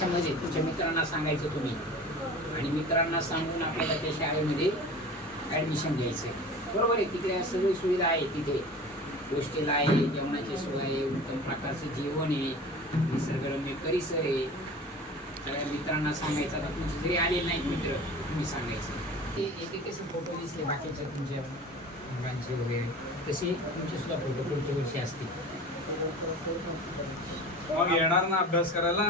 भाषेमध्ये तुमच्या मित्रांना सांगायचं तुम्ही, आणि मित्रांना सांगून आपल्याला त्या शाळेमध्ये ॲडमिशन घ्यायचं आहे. बरोबर आहे. तिकडे सगळी सुविधा आहे, तिथे हॉस्टेल आहे, जेवणाची सोय आहे, उत्तम प्रकारचं जेवण आहे, निसर्गरम्य परिसर आहे. सगळ्या मित्रांना सांगायचं. आता तुमचे जरी आलेले नाहीत मित्र, तुम्ही सांगायचं. ते एक एक कसे फोटो दिसले बाकीच्या तुमच्या मुलांचे वगैरे, तसे तुमचे सुद्धा फोटो पुढच्या वर्षी असतील. मग येणार ना अभ्यास करायला?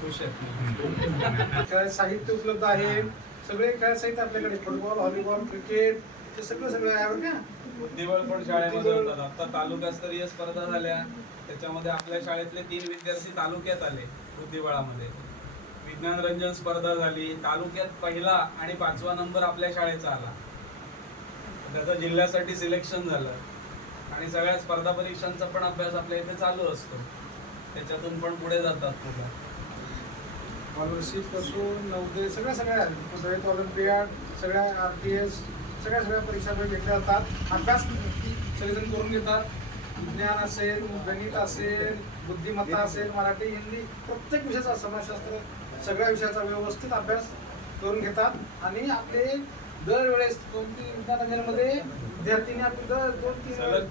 खुश आहे. खेळ साहित्य उपलब्ध आहे, सगळे खेळ साहित्य आपल्याकडे, फुटबॉल, व्हॉलीबॉल, क्रिकेट, ते सगळं आहे बरं का. बुद्धिबळ पण शाळेमध्ये होतात. आता तालुकास्तरीय स्पर्धा झाल्या, त्याच्यामध्ये आपल्या शाळेतले 3 विद्यार्थी तालुक्यात आले. बुद्धिबळामध्ये विज्ञान रंजन स्पर्धा झाली, तालुक्यात पहिला आणि 5वा नंबर आपल्या शाळेचा आला. त्याचं जिल्ह्यासाठी सिलेक्शन झालं. आणि सगळ्या स्पर्धा परीक्षांचा पण अभ्यास आपल्या इथे चालू असतो, त्याच्यातून पण पुढे जातात मुलं. स्कॉलरशिप पासून नवोदय सगळ्या कुठे ऑलिम्पियाड, सगळ्या RTS, सगळ्या परीक्षा घेतल्या जातात. अभ्यास सगळेजण करून घेतात. विज्ञान असेल, गणित असेल, बुद्धिमत्ता असेल, मराठी, हिंदी, प्रत्येक विषयाचा, समाजशास्त्र, सगळ्या विषयाचा व्यवस्थित अभ्यास करून घेतात. आणि आपले दरवेळेस 2-3 विद्यालयामध्ये विद्यार्थीने आपली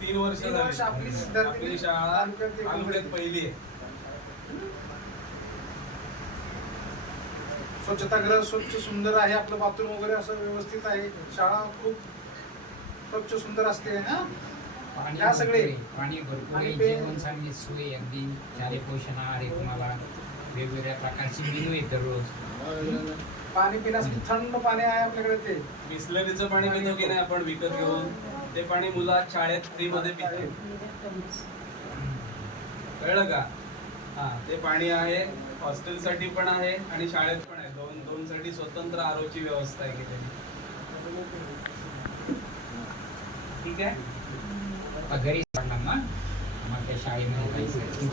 3 वर्ष आपली शाळा तालुक्यात पहिली आहे. स्वच्छतागृह स्वच्छ सुंदर आहे, आपलं बाथरूम वगैरे असं व्यवस्थित आहे. शाळा खूप स्वच्छ सुंदर असते. पाणी सगळे पाणी भरपूर आहे, जेवण चांगली सोय, अगदी शालेय पोषण आहार आहे. तुम्हाला वेगवेगळ्या प्रकारची मेनू आहे दररोज. पाणी पिण्यासाठी थंड पाणी आहे आपल्याकडे. ते बिस्लरीचं पाणी पितो की नाही आपण विकत घेऊन, ते पाणी मुलं शाळेत फ्री मध्ये पितो. कळलं का? हा, ते पाणी आहे. हॉस्टेलसाठी पण आहे आणि शाळेत पण आहे. दोन साठी स्वतंत्र आरोची व्यवस्था आहे केलेली. ठीक आहे. घरी पडणार ना, मग त्या शाळेमध्ये जायचं.